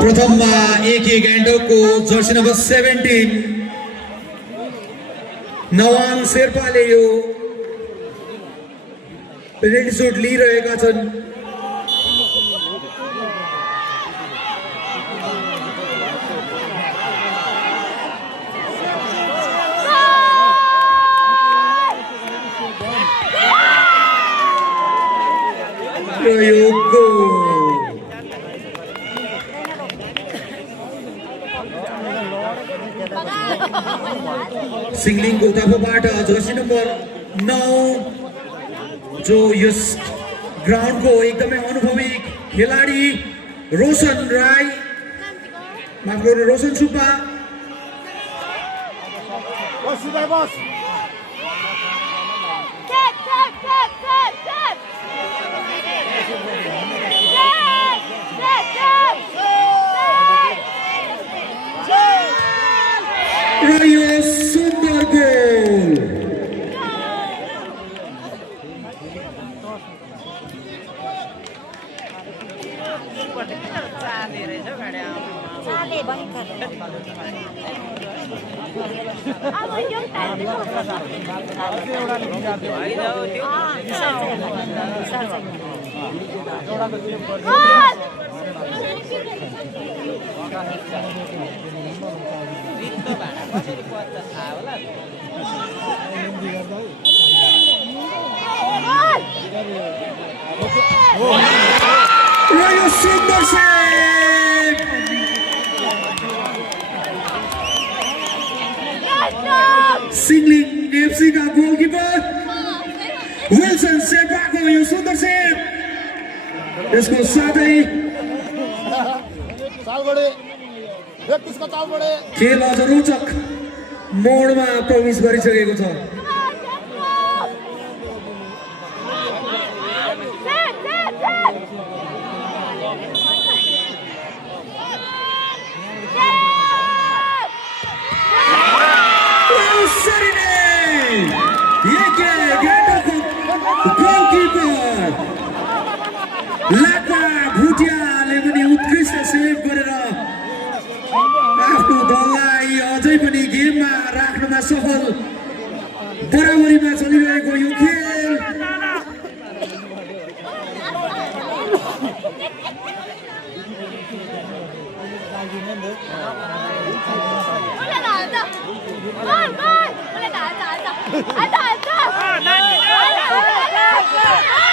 प्रथममा एक गान्तोकको जर्सी नम्बर 17 नवाङ शेर्पाले यो पेनल्टी सुट लिइरहेका छन्। सिंगलिङको तर्फबाट जर्सी नम्बर 9 जो यस ग्राउन्डको एकदमै अनुभवी खेलाडी रोशन राई, माफ गर्नु रोशन सुब्बा, सुन्दर गोल। सुन्दर सेभ सिंगलिङ एफसी का गोलकिपर विल्सन शेर्पाको यो सुन्दर सेभ। यसको साथै खेल अझ रोचक मोडमा प्रवेश गरिसकेको छ। गोलकिपर लाका भुटियाले पनि उत्कृष्ट सेभ गरेर आफ्नो दललाई अझै पनि गेममा राख्नमा सफल। बराबरीमा चलिरहेको यो खेल Ada.